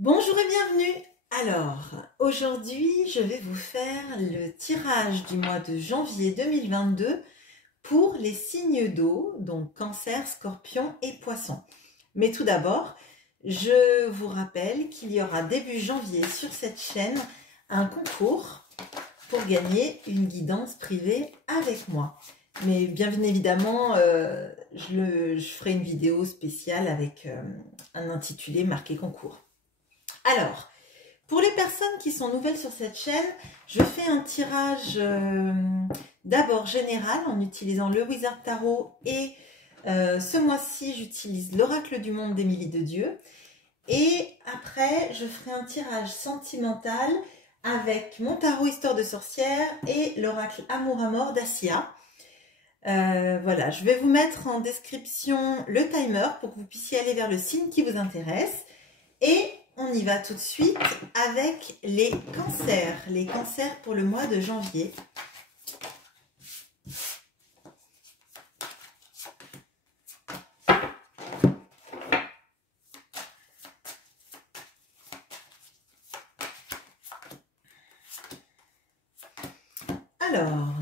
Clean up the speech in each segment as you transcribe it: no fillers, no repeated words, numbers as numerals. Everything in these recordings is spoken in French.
Bonjour et bienvenue. Alors, aujourd'hui, je vais vous faire le tirage du mois de janvier 2022 pour les signes d'eau, donc Cancer, Scorpion et Poisson. Mais tout d'abord, je vous rappelle qu'il y aura début janvier sur cette chaîne un concours pour gagner une guidance privée avec moi. Mais bien évidemment, je ferai une vidéo spéciale avec un intitulé marqué concours. Alors, pour les personnes qui sont nouvelles sur cette chaîne, je fais un tirage d'abord général en utilisant le Wizard Tarot et ce mois-ci, j'utilise l'Oracle du Monde d'Émilie de Dieu. Et après, je ferai un tirage sentimental avec mon tarot Histoire de sorcière et l'Oracle Amour à mort d'Assia. Voilà, je vais vous mettre en description le timer pour que vous puissiez aller vers le signe qui vous intéresse. Et on y va tout de suite avec les cancers. Les cancers pour le mois de janvier. Alors,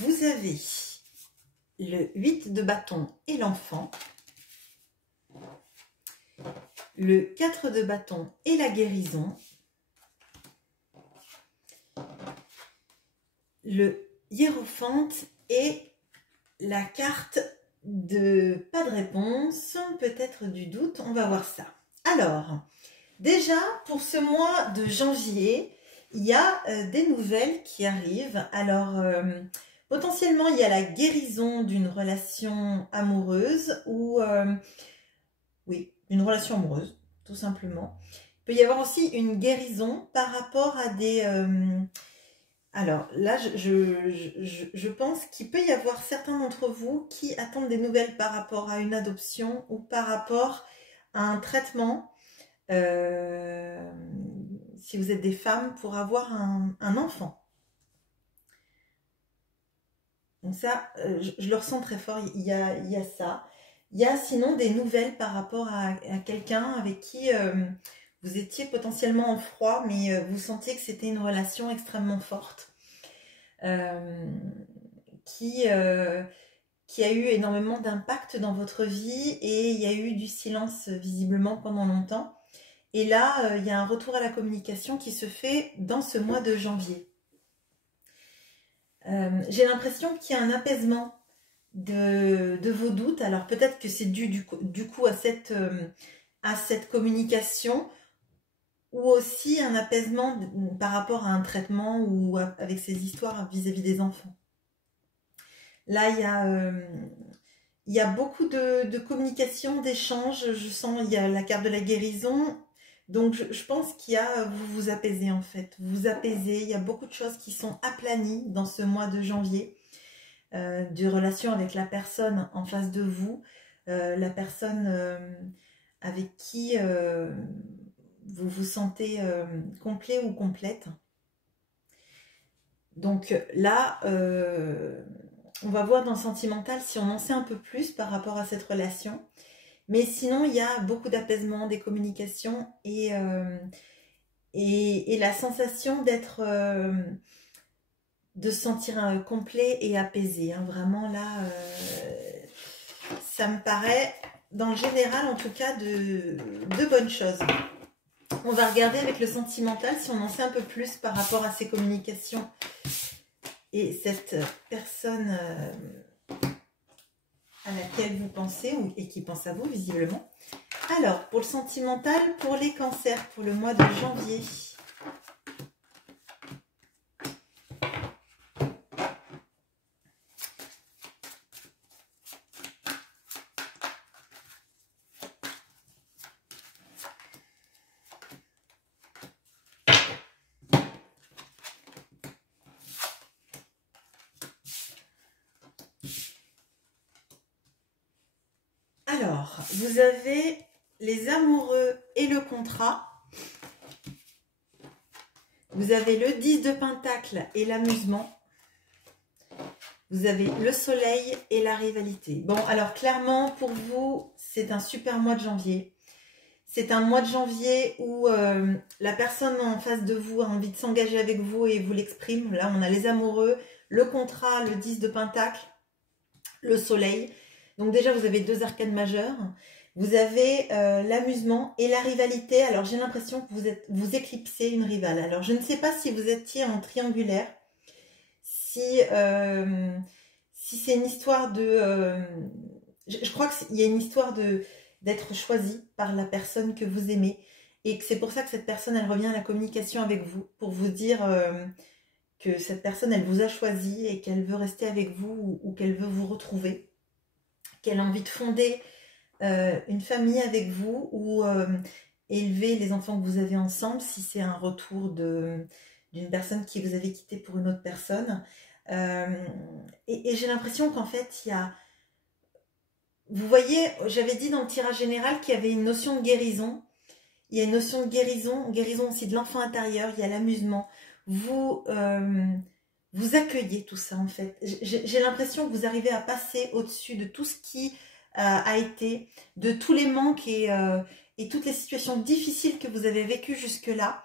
vous avez le 8 de bâton et l'enfant, le 4 de bâton et la guérison, le hiérophante et la carte de pas de réponse, peut-être du doute, on va voir ça. Alors, déjà pour ce mois de janvier, il y a des nouvelles qui arrivent. Alors, potentiellement, il y a la guérison d'une relation amoureuse ou, oui, une relation amoureuse, tout simplement. Il peut y avoir aussi une guérison par rapport à des... alors là, je pense qu'il peut y avoir certains d'entre vous qui attendent des nouvelles par rapport à une adoption ou par rapport à un traitement. Si vous êtes des femmes, pour avoir un enfant. Donc ça, je le ressens très fort, il y a ça. Il y a sinon des nouvelles par rapport à quelqu'un avec qui vous étiez potentiellement en froid, mais vous sentiez que c'était une relation extrêmement forte. Qui a eu énormément d'impact dans votre vie et il y a eu du silence visiblement pendant longtemps. Et là, il y a un retour à la communication qui se fait dans ce mois de janvier. J'ai l'impression qu'il y a un apaisement de vos doutes. Alors peut-être que c'est dû du coup à cette communication ou aussi un apaisement par rapport à un traitement ou avec ces histoires vis-à-vis des enfants. Là, il y a beaucoup de communication, d'échanges. Je sens il y a la carte de la guérison. Donc, je pense qu'il y a, vous vous apaisez en fait, vous vous apaisez, il y a beaucoup de choses qui sont aplanies dans ce mois de janvier, de relation avec la personne en face de vous, la personne avec qui vous vous sentez complet ou complète. Donc là, on va voir dans le sentimental si on en sait un peu plus par rapport à cette relation. Mais sinon, il y a beaucoup d'apaisement, des communications et la sensation d'être, de se sentir complet et apaisé. Hein. Vraiment là, ça me paraît, dans le général en tout cas, de bonnes choses. On va regarder avec le sentimental si on en sait un peu plus par rapport à ces communications et cette personne... à laquelle vous pensez et qui pense à vous visiblement. Alors, pour le sentimental, pour les cancers, pour le mois de janvier. Alors, vous avez les amoureux et le contrat. Vous avez le 10 de Pentacle et l'amusement. Vous avez le soleil et la rivalité. Bon, alors clairement, pour vous, c'est un super mois de janvier. C'est un mois de janvier où la personne en face de vous a envie de s'engager avec vous et vous l'exprime. Là, on a les amoureux, le contrat, le 10 de Pentacle, le soleil. Donc déjà, vous avez 2 arcanes majeures. Vous avez l'amusement et la rivalité. Alors, j'ai l'impression que vous éclipsez une rivale. Alors, je ne sais pas si vous étiez en triangulaire. Si c'est une histoire de... je crois qu'il y a une histoire d'être choisi par la personne que vous aimez et que c'est pour ça que cette personne, elle revient à la communication avec vous pour vous dire que cette personne, elle vous a choisi et qu'elle veut rester avec vous ou qu'elle veut vous retrouver, qu'elle a envie de fonder une famille avec vous ou élever les enfants que vous avez ensemble si c'est un retour d'une personne qui vous avait quitté pour une autre personne. Et j'ai l'impression qu'en fait, il y a... Vous voyez, j'avais dit dans le tirage général qu'il y avait une notion de guérison. Il y a une notion de guérison aussi de l'enfant intérieur, il y a l'amusement. Vous accueillez tout ça en fait. J'ai l'impression que vous arrivez à passer au-dessus de tout ce qui a été, de tous les manques et toutes les situations difficiles que vous avez vécues jusque-là,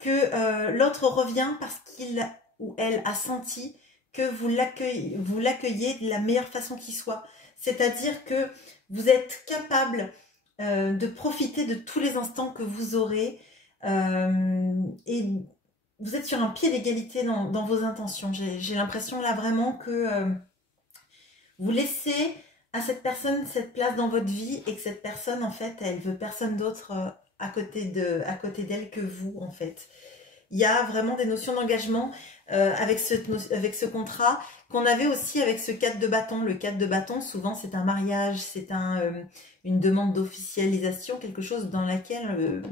que l'autre revient parce qu'il ou elle a senti que vous l'accueillez de la meilleure façon qui soit. C'est-à-dire que vous êtes capable de profiter de tous les instants que vous aurez et vous êtes sur un pied d'égalité dans vos intentions. J'ai l'impression là vraiment que vous laissez à cette personne cette place dans votre vie et que cette personne en fait elle veut personne d'autre à côté d'elle que vous en fait. Il y a vraiment des notions d'engagement avec ce contrat qu'on avait aussi avec ce 4 de bâton. Le 4 de bâton, souvent, c'est un mariage, c'est une demande d'officialisation, quelque chose dans lequel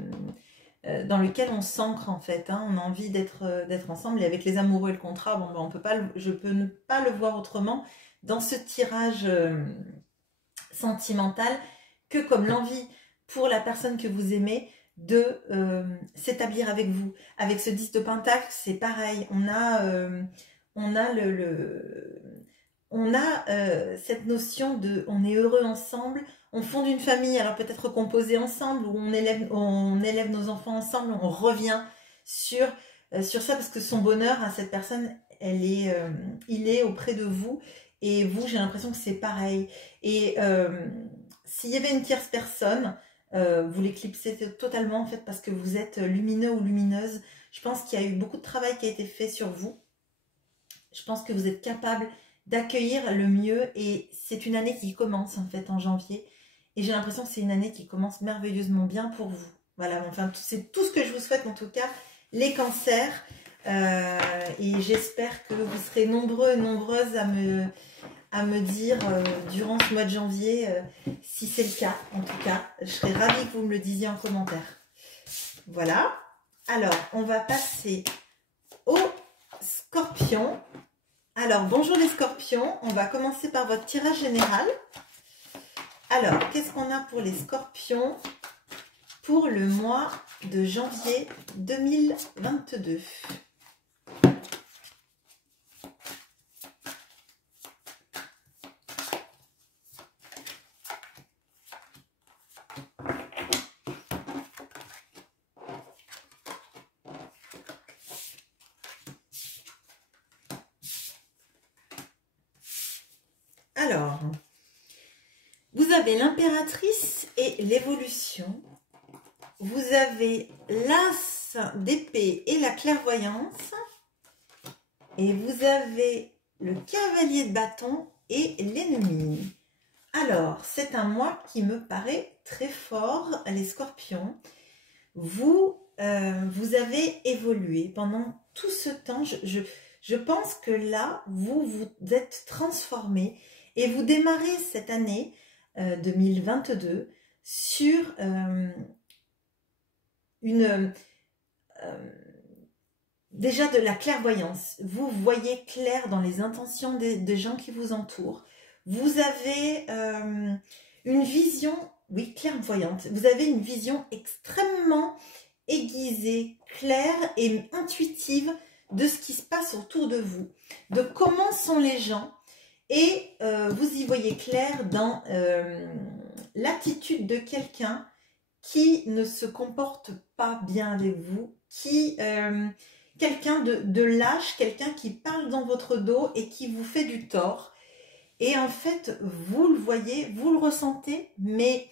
on s'ancre en fait. Hein. On a envie d'être ensemble. Et avec les amoureux et le contrat, bon, ben, je peux ne pas le voir autrement dans ce tirage sentimental que comme l'envie pour la personne que vous aimez de s'établir avec vous. Avec ce 10 de Pentacle, c'est pareil. On a cette notion de on est heureux ensemble, on fonde une famille, alors peut-être composée ensemble, où on élève nos enfants ensemble, on revient sur ça parce que son bonheur à cette personne, il est auprès de vous. Et vous, j'ai l'impression que c'est pareil. Et s'il y avait une tierce personne, vous l'éclipsez totalement en fait parce que vous êtes lumineux ou lumineuse. Je pense qu'il y a eu beaucoup de travail qui a été fait sur vous. Je pense que vous êtes capable d'accueillir le mieux et c'est une année qui commence en fait en janvier. Et j'ai l'impression que c'est une année qui commence merveilleusement bien pour vous. Voilà, enfin c'est tout ce que je vous souhaite en tout cas, les cancers. Et j'espère que vous serez nombreux et nombreuses à me dire durant ce mois de janvier si c'est le cas. En tout cas, je serais ravie que vous me le disiez en commentaire. Voilà. Alors, on va passer aux scorpions. Alors, bonjour les scorpions. On va commencer par votre tirage général. Alors, qu'est-ce qu'on a pour les scorpions pour le mois de janvier 2022 ? Alors, vous avez l'impératrice et l'évolution. Vous avez l'as d'épée et la clairvoyance. Et vous avez le cavalier de bâton et l'ennemi. Alors, c'est un mois qui me paraît très fort, les scorpions. Vous avez évolué pendant tout ce temps. Je pense que là, vous êtes transformé. Et vous démarrez cette année 2022 sur déjà de la clairvoyance. Vous voyez clair dans les intentions des gens qui vous entourent. Vous avez une vision, oui, clairvoyante. Vous avez une vision extrêmement aiguisée, claire et intuitive de ce qui se passe autour de vous, de comment sont les gens, et vous y voyez clair dans l'attitude de quelqu'un qui ne se comporte pas bien avec vous, quelqu'un de lâche, quelqu'un qui parle dans votre dos et qui vous fait du tort. Et en fait, vous le voyez, vous le ressentez, mais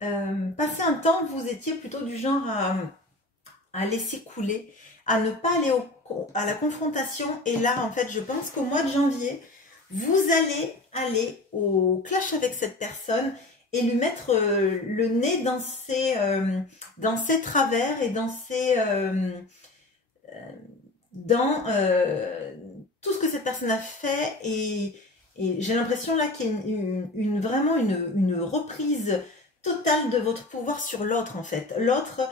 passé un temps, vous étiez plutôt du genre à laisser couler, à ne pas aller à la confrontation. Et là, en fait, je pense qu'au mois de janvier, vous allez aller au clash avec cette personne et lui mettre le nez dans ses travers et dans dans tout ce que cette personne a fait. Et j'ai l'impression là qu'il y a vraiment une reprise totale de votre pouvoir sur l'autre, en fait. L'autre,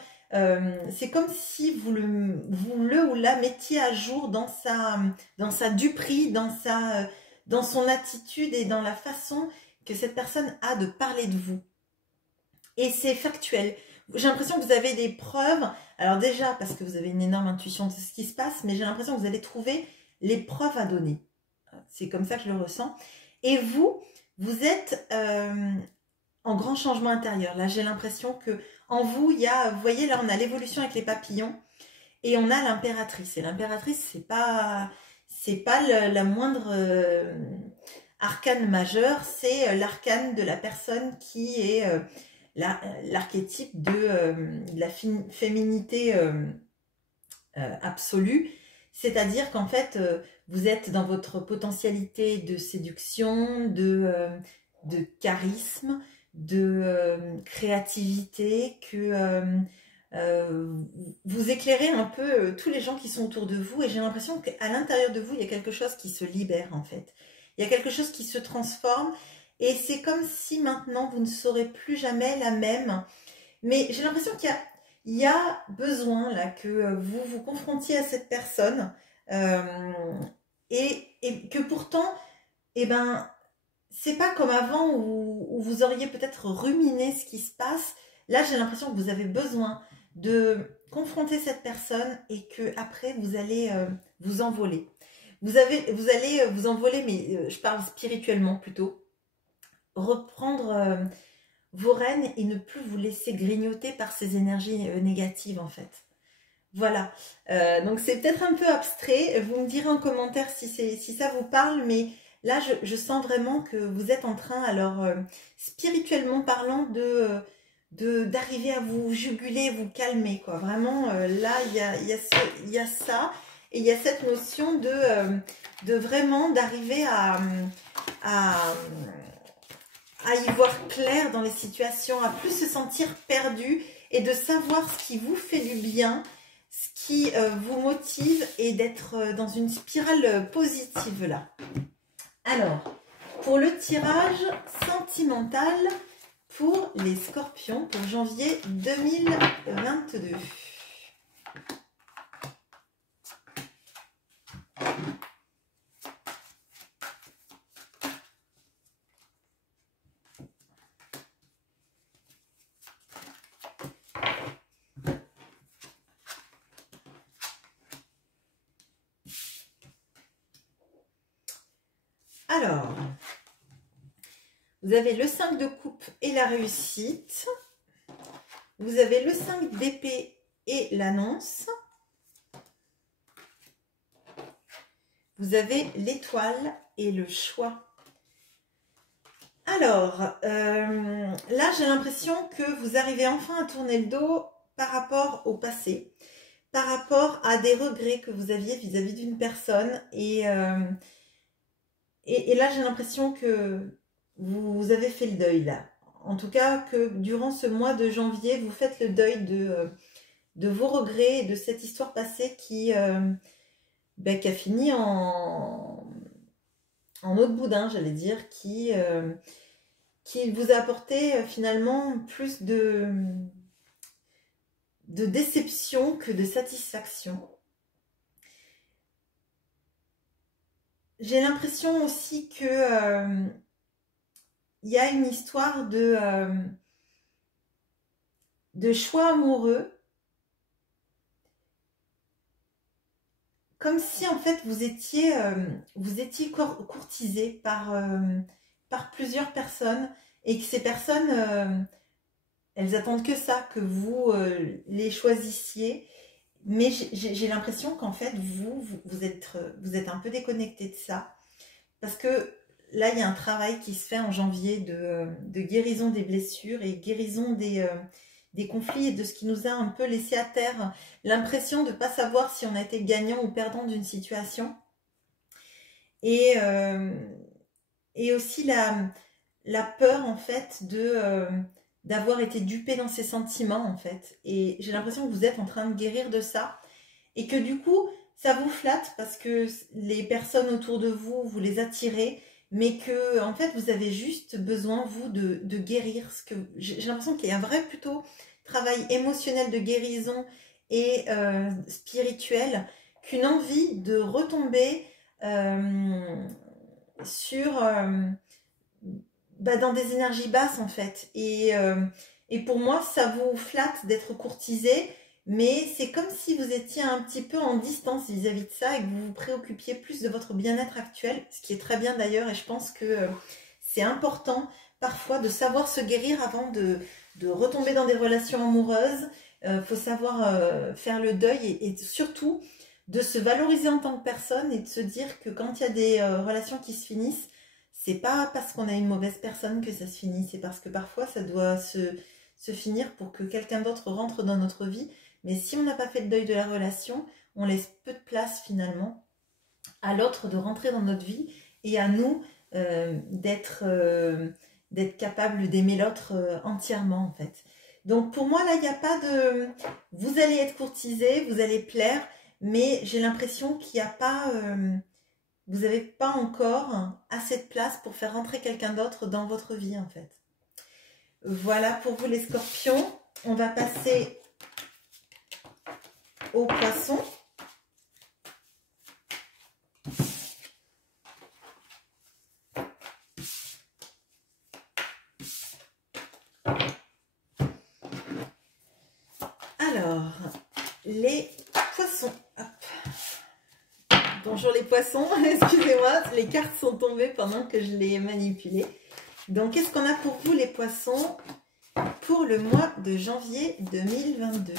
c'est comme si vous le ou la mettiez à jour dans sa duperie, dans son attitude et dans la façon que cette personne a de parler de vous. Et c'est factuel. J'ai l'impression que vous avez des preuves. Alors déjà, parce que vous avez une énorme intuition de ce qui se passe, mais j'ai l'impression que vous allez trouver les preuves à donner. C'est comme ça que je le ressens. Et vous êtes en grand changement intérieur. Là, j'ai l'impression que en vous, il y a, vous voyez, là, on a l'évolution avec les papillons et on a l'impératrice. Et l'impératrice, c'est pas la moindre arcane majeure, c'est l'arcane de la personne qui est l'archétype de la féminité absolue. C'est-à-dire qu'en fait, vous êtes dans votre potentialité de séduction, de charisme, de créativité, que vous éclairez un peu tous les gens qui sont autour de vous. Et j'ai l'impression qu'à l'intérieur de vous, il y a quelque chose qui se libère, en fait. Il y a quelque chose qui se transforme. Et c'est comme si maintenant, vous ne serez plus jamais la même. Mais j'ai l'impression qu'il y a besoin là que vous vous confrontiez à cette personne et que pourtant, eh ben, c'est pas comme avant où vous auriez peut-être ruminé ce qui se passe. Là, j'ai l'impression que vous avez besoin de confronter cette personne et que après vous allez vous envoler. Vous allez vous envoler, mais je parle spirituellement plutôt. Reprendre vos rênes et ne plus vous laisser grignoter par ces énergies négatives, en fait. Voilà. Donc c'est peut-être un peu abstrait. Vous me direz en commentaire si ça vous parle, mais là je sens vraiment que vous êtes en train, alors spirituellement parlant, d'arriver à vous juguler, vous calmer, quoi. Vraiment, là il y a ça, et il y a cette notion de vraiment d'arriver à y voir clair dans les situations, à plus se sentir perdu et de savoir ce qui vous fait du bien, ce qui vous motive, et d'être dans une spirale positive là. Alors, pour le tirage sentimental pour les scorpions pour janvier 2022. Alors, vous avez le 5 de coupe et la réussite. Vous avez le 5 d'épée et l'annonce. Vous avez l'étoile et le choix. Alors, là, j'ai l'impression que vous arrivez enfin à tourner le dos par rapport au passé, par rapport à des regrets que vous aviez vis-à-vis d'une personne. Et là, j'ai l'impression que vous avez fait le deuil, là. En tout cas, que durant ce mois de janvier, vous faites le deuil de vos regrets et de cette histoire passée qui a fini en eau de boudin, j'allais dire, qui vous a apporté finalement plus de déception que de satisfaction. J'ai l'impression aussi que il y a une histoire de choix amoureux, comme si en fait vous étiez courtisé par plusieurs personnes et que ces personnes, elles attendent que ça, que vous les choisissiez. Mais j'ai l'impression qu'en fait vous êtes un peu déconnecté de ça. Parce que là, il y a un travail qui se fait en janvier de guérison des blessures et guérison des conflits et de ce qui nous a un peu laissé à terre. L'impression de ne pas savoir si on a été gagnant ou perdant d'une situation. Et aussi la peur, en fait, d'avoir été dupé dans ses sentiments, en fait. Et j'ai l'impression que vous êtes en train de guérir de ça. Et que du coup, ça vous flatte parce que les personnes autour de vous, vous les attirez, mais que en fait, vous avez juste besoin, vous, de guérir. J'ai l'impression qu'il y a un vrai plutôt travail émotionnel de guérison et spirituel qu'une envie de retomber dans des énergies basses, en fait. Et pour moi, ça vous flatte d'être courtisé. Mais c'est comme si vous étiez un petit peu en distance vis-à-vis de ça et que vous vous préoccupiez plus de votre bien-être actuel, ce qui est très bien d'ailleurs, et je pense que c'est important parfois de savoir se guérir avant de retomber dans des relations amoureuses. Faut savoir faire le deuil et surtout de se valoriser en tant que personne et de se dire que quand il y a des relations qui se finissent, c'est pas parce qu'on a une mauvaise personne que ça se finit, c'est parce que parfois ça doit se finir pour que quelqu'un d'autre rentre dans notre vie. Mais si on n'a pas fait le deuil de la relation, on laisse peu de place finalement à l'autre de rentrer dans notre vie et à nous d'être capable d'aimer l'autre entièrement en fait. Donc pour moi là, il n'y a pas de... Vous allez être courtisé, vous allez plaire, mais j'ai l'impression qu'il n'y a pas... vous n'avez pas encore assez de place pour faire rentrer quelqu'un d'autre dans votre vie en fait. Voilà pour vous les scorpions. On va passer aux poissons. Alors, les poissons. Hop. Bonjour les poissons, excusez-moi, les cartes sont tombées pendant que je les manipulais. Donc, qu'est-ce qu'on a pour vous les poissons pour le mois de janvier 2022?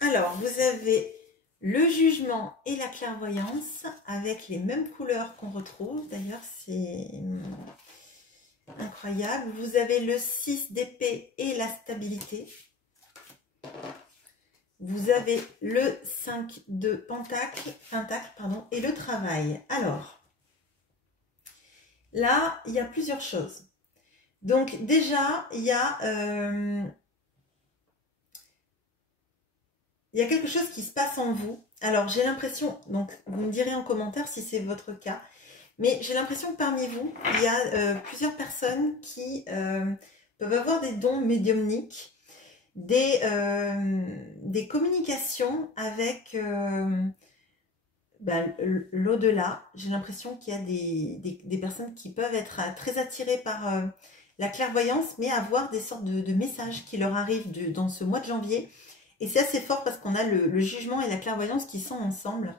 Alors, vous avez le jugement et la clairvoyance avec les mêmes couleurs qu'on retrouve. D'ailleurs, c'est incroyable. Vous avez le 6 d'épée et la stabilité. Vous avez le 5 de pentacle, et le travail. Alors, là, il y a plusieurs choses. Donc, déjà, il y a quelque chose qui se passe en vous. Alors, j'ai l'impression, donc vous me direz en commentaire si c'est votre cas, mais j'ai l'impression que parmi vous, il y a plusieurs personnes qui peuvent avoir des dons médiumniques, des communications avec l'au-delà. J'ai l'impression qu'il y a des personnes qui peuvent être très attirées par la clairvoyance, mais avoir des sortes de messages qui leur arrivent dans ce mois de janvier. Et c'est assez fort parce qu'on a le jugement et la clairvoyance qui sont ensemble,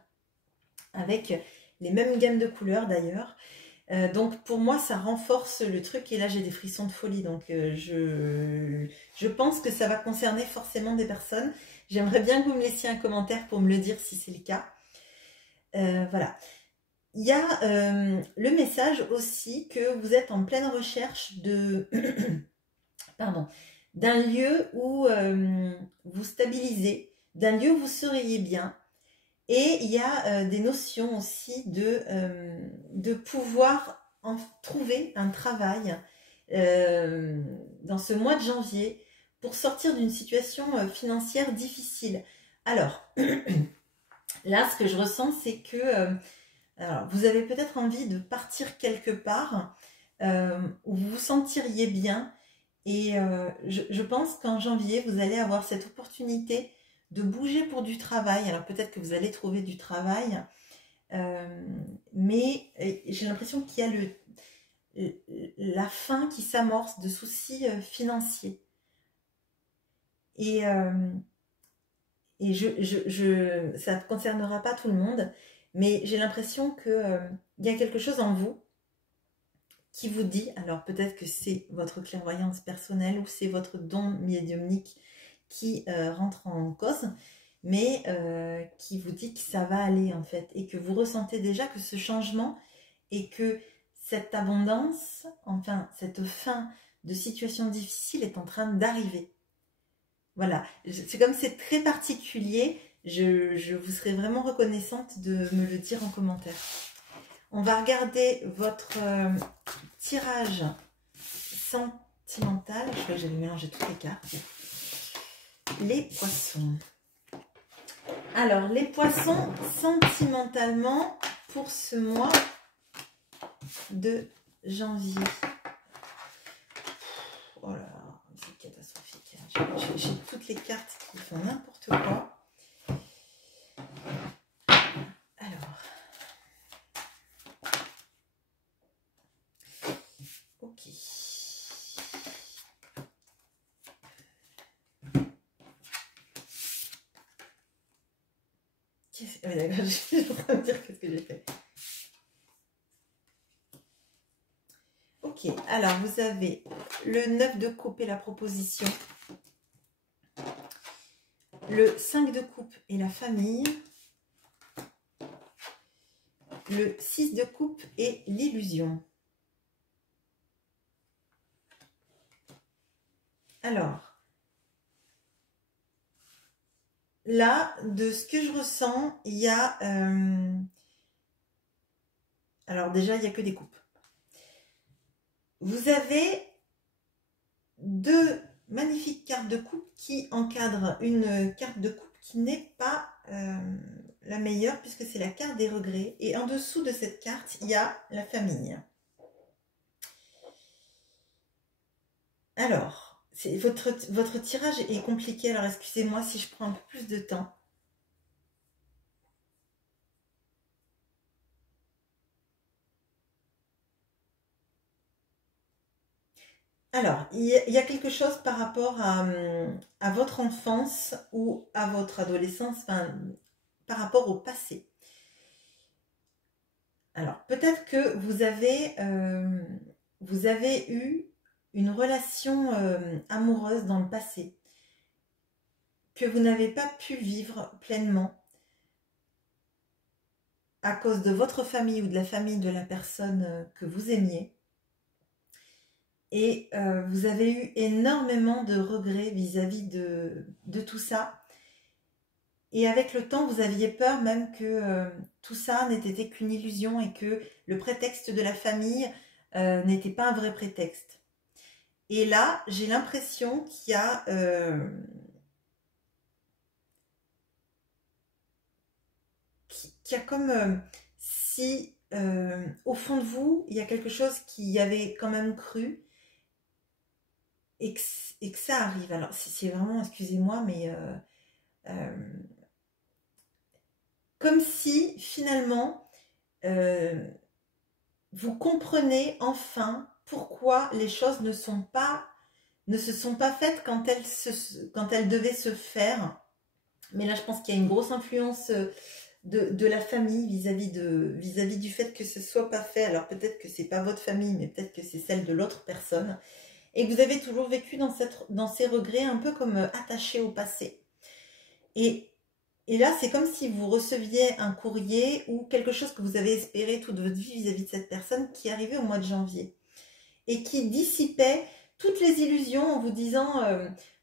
avec les mêmes gammes de couleurs d'ailleurs. Donc pour moi, ça renforce le truc et là j'ai des frissons de folie. Donc je pense que ça va concerner forcément des personnes. J'aimerais bien que vous me laissiez un commentaire pour me le dire si c'est le cas. Voilà. Il y a le message aussi que vous êtes en pleine recherche d'un lieu où vous stabilisez, d'un lieu où vous seriez bien. Et il y a des notions aussi de pouvoir en trouver un travail dans ce mois de janvier pour sortir d'une situation financière difficile. Alors, là, ce que je ressens, c'est que alors, vous avez peut-être envie de partir quelque part où vous vous sentiriez bien. Et je pense qu'en janvier, vous allez avoir cette opportunité de bouger pour du travail. Alors peut-être que vous allez trouver du travail mais j'ai l'impression qu'il y a la fin qui s'amorce de soucis financiers. Et ça ne concernera pas tout le monde, mais j'ai l'impression que il y a quelque chose en vous qui vous dit, alors peut-être que c'est votre clairvoyance personnelle ou c'est votre don médiumnique qui rentre en cause, mais qui vous dit que ça va aller en fait, et que vous ressentez déjà que ce changement et que cette abondance, enfin cette fin de situation difficile est en train d'arriver. Voilà, c'est comme c'est très particulier, je vous serais vraiment reconnaissante de me le dire en commentaire. On va regarder votre tirage sentimental. Je crois que j'avais mélangé toutes les cartes. Les poissons. Alors, les poissons, sentimentalement, pour ce mois de janvier. Oh là là, c'est catastrophique. J'ai toutes les cartes qui font n'importe quoi. Alors. Ok. Ah, d'accord, je suis en train de dire qu'est-ce que j'ai fait. Ok, alors vous avez le 9 de coupe et la proposition, le 5 de coupe et la famille, le 6 de coupe et l'illusion. Alors, là, de ce que je ressens, il y a... alors déjà, il n'y a que des coupes. Vous avez deux magnifiques cartes de coupe qui encadrent une carte de coupe qui n'est pas la meilleure, puisque c'est la carte des regrets. Et en dessous de cette carte, il y a la famille. Alors, votre tirage est compliqué, alors excusez-moi si je prends un peu plus de temps. Alors, il y a quelque chose par rapport à votre enfance ou à votre adolescence, enfin, par rapport au passé. Alors, peut-être que vous avez eu une relation amoureuse dans le passé que vous n'avez pas pu vivre pleinement à cause de votre famille ou de la famille de la personne que vous aimiez. Et vous avez eu énormément de regrets vis-à-vis de tout ça. Et avec le temps, vous aviez peur même que tout ça n'ait été qu'une illusion et que le prétexte de la famille n'était pas un vrai prétexte. Et là, j'ai l'impression qu'il y a... qu'il y a comme si au fond de vous, il y a quelque chose qui y avait quand même cru et que ça arrive. Alors, c'est vraiment, excusez-moi, mais comme si finalement vous comprenez enfin pourquoi les choses ne se sont pas faites quand elles devaient se faire. Mais là, je pense qu'il y a une grosse influence de la famille vis-à-vis du fait que ce soit pas fait. Alors peut-être que c'est pas votre famille, mais peut-être que c'est celle de l'autre personne. Et que vous avez toujours vécu dans ces regrets un peu comme attachés au passé. Et là, c'est comme si vous receviez un courrier ou quelque chose que vous avez espéré toute votre vie vis-à-vis de cette personne qui arrivait au mois de janvier. Et qui dissipait toutes les illusions en vous disant...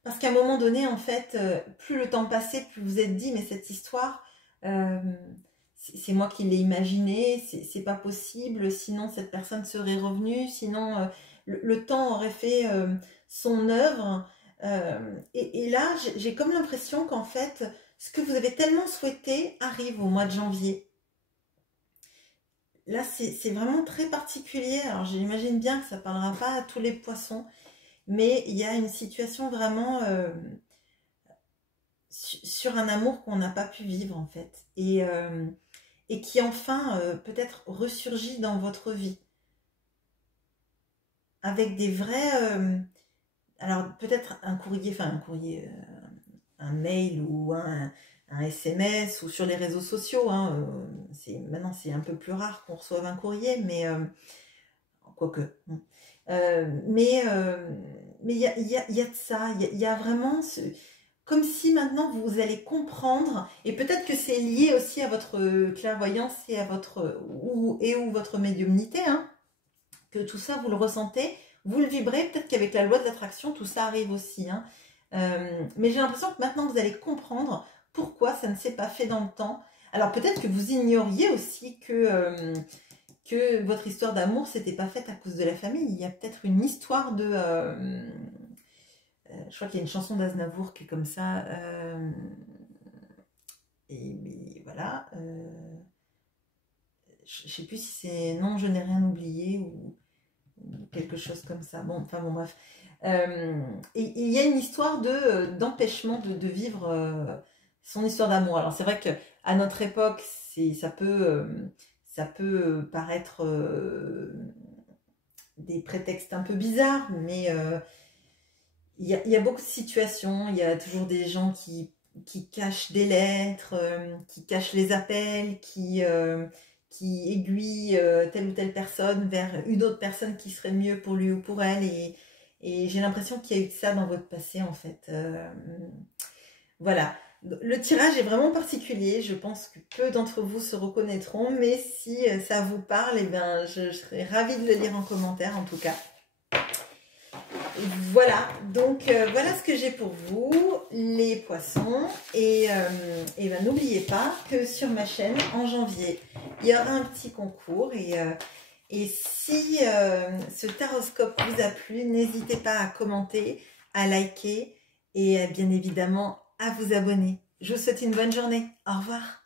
parce qu'à un moment donné, en fait, plus le temps passait, plus vous êtes dit, mais cette histoire, c'est moi qui l'ai imaginée, c'est pas possible, sinon cette personne serait revenue, sinon le temps aurait fait son œuvre. Et là, j'ai comme l'impression qu'en fait, ce que vous avez tellement souhaité arrive au mois de janvier. Là, c'est vraiment très particulier. Alors, j'imagine bien que ça ne parlera pas à tous les poissons, mais il y a une situation vraiment sur un amour qu'on n'a pas pu vivre, en fait. Et et qui enfin peut-être ressurgit dans votre vie. Avec des vrais... alors peut-être un courrier, un mail ou un SMS ou sur les réseaux sociaux. Hein, maintenant c'est un peu plus rare qu'on reçoive un courrier, mais quoique. Mais il y a de ça, il y a vraiment comme si maintenant vous allez comprendre, et peut-être que c'est lié aussi à votre clairvoyance et à votre ou votre médiumnité, hein, que tout ça vous le ressentez, vous le vibrez, peut-être qu'avec la loi de l'attraction tout ça arrive aussi, hein. Mais j'ai l'impression que maintenant vous allez comprendre pourquoi ça ne s'est pas fait dans le temps. Alors peut-être que vous ignoriez aussi que votre histoire d'amour s'était pas faite à cause de la famille. Il y a peut-être une histoire de... je crois qu'il y a une chanson d'Aznavour qui est comme ça. Et voilà. Je sais plus si c'est Non, je n'ai rien oublié ou quelque chose comme ça. Bon, enfin bon, bref. Et il y a une histoire d'empêchement de vivre son histoire d'amour. Alors c'est vrai que à notre époque, ça peut paraître des prétextes un peu bizarres, mais il y a beaucoup de situations. Il y a toujours des gens qui cachent des lettres, qui cachent les appels, qui aiguillent telle ou telle personne vers une autre personne qui serait mieux pour lui ou pour elle. Et j'ai l'impression qu'il y a eu de ça dans votre passé, en fait. Voilà. Le tirage est vraiment particulier. Je pense que peu d'entre vous se reconnaîtront. Mais si ça vous parle, eh bien, je serais ravie de le lire en commentaire, en tout cas. Voilà, donc voilà ce que j'ai pour vous, les poissons. Et ben, n'oubliez pas que sur ma chaîne, en janvier, il y aura un petit concours. Et si ce taroscope vous a plu, n'hésitez pas à commenter, à liker et bien évidemment à vous abonner. Je vous souhaite une bonne journée. Au revoir.